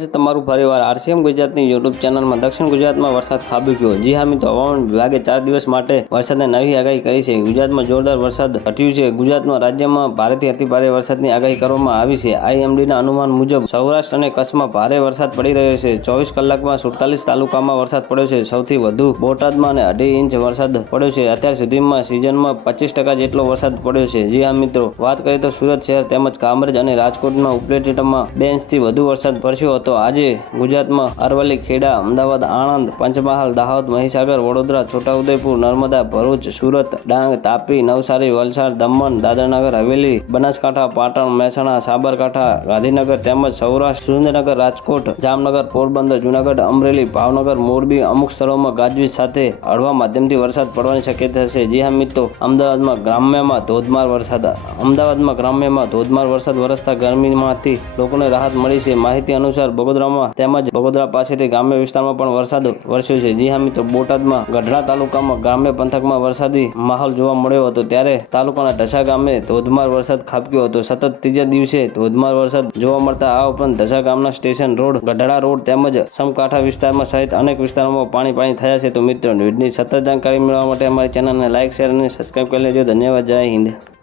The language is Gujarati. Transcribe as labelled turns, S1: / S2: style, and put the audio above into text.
S1: તમારું ફરીવાર આરસીએમ ગુજરાતની યુટ્યુબ ચેનલમાં દક્ષિણ ગુજરાતમાં વરસાદ ખાબી ગયો. જી હા મિત્રો, હવામાન વિભાગે ચાર દિવસ માટે વરસાદની નવી આગાહી કરી છે. ગુજરાતમાં જોરદાર વરસાદ ઘટ્યું છે. ગુજરાતમાં રાજ્યમાં ભારેથી અતિભારે વરસાદની આગાહી કરવામાં આવી છે. આઈએમડીના અનુમાન મુજબ સૌરાષ્ટ્ર અને કચ્છમાં ભારે વરસાદ પડી રહ્યો છે. ચોવીસ કલાકમાં સુડતાલીસ તાલુકામાં વરસાદ પડ્યો છે. સૌથી વધુ બોટાદમાં અને અઢી ઇંચ વરસાદ પડ્યો છે. અત્યાર સુધીમાં સિઝનમાં પચીસ ટકા જેટલો વરસાદ પડ્યો છે. જી હા મિત્રો, વાત કરીએ તો સુરત શહેર તેમજ કામરેજ અને રાજકોટમાં ઉપલેટમાં બે ઇંચથી વધુ વરસાદ વરસ્યો હતો. આજે ગુજરાતમાં અરવલ્લી, ખેડા, અમદાવાદ, આણંદ, પંચમહાલ, દાહોદ, મહીસાગર, વડોદરા, છોટાઉદેપુર, નર્મદા, ભરૂચ, સુરત, ડાંગ, તાપી, નવસારી, વલસાડ, દમણ, દાદરનગર, હવેલી, બનાસકાંઠા, પાટણ, મહેસાણા, સાબરકાંઠા, ગાંધીનગર તેમજ સૌરાષ્ટ્ર, સુરેન્દ્રનગર, રાજકોટ, જામનગર, પોરબંદર, જુનાગઢ, અમરેલી, ભાવનગર, મોરબી અમુક સ્થળોમાં ગાજવીજ સાથે હળવા માધ્યમથી વરસાદ પડવાની શક્યતા છે. જી હા મિત્રો, અમદાવાદમાં ગ્રામ્યમાં ધોધમાર વરસાદ, અમદાવાદમાં ગ્રામ્યમાં ધોધમાર વરસાદ વરસતા ગરમીમાંથી લોકોને રાહત મળી છે. માહિતી અનુસાર બગોદરામાં તેમજ બગોદરા પાસેથી ગ્રામ્ય વિસ્તારમાં પણ વરસાદ વરસ્યો છે. જી હા મિત્રો, બોટાદમાં ગઢડા તાલુકામાં ગ્રામ્ય પંથકમાં વરસાદી માહોલ જોવા મળ્યો હતો ત્યારે તાલુકાના ઢસા ગામે ધોધમાર વરસાદ ખાબક્યો હતો. સતત ત્રીજા દિવસે ધોધમાર વરસાદ જોવા મળતા આ ઉપરાંત ઢસા ગામના સ્ટેશન રોડ, ગઢડા રોડ તેમજ સમકાંઠા વિસ્તારમાં સહિત અનેક વિસ્તારોમાં પાણી પાણી થયા છે. તો મિત્રો, ન્યૂઝની સતત જાણકારી મેળવવા માટે અમારી ચેનલને લાઇક શેર અને સબસ્ક્રાઇબ કરી લેજો. ધન્યવાદ. જય હિન્દ.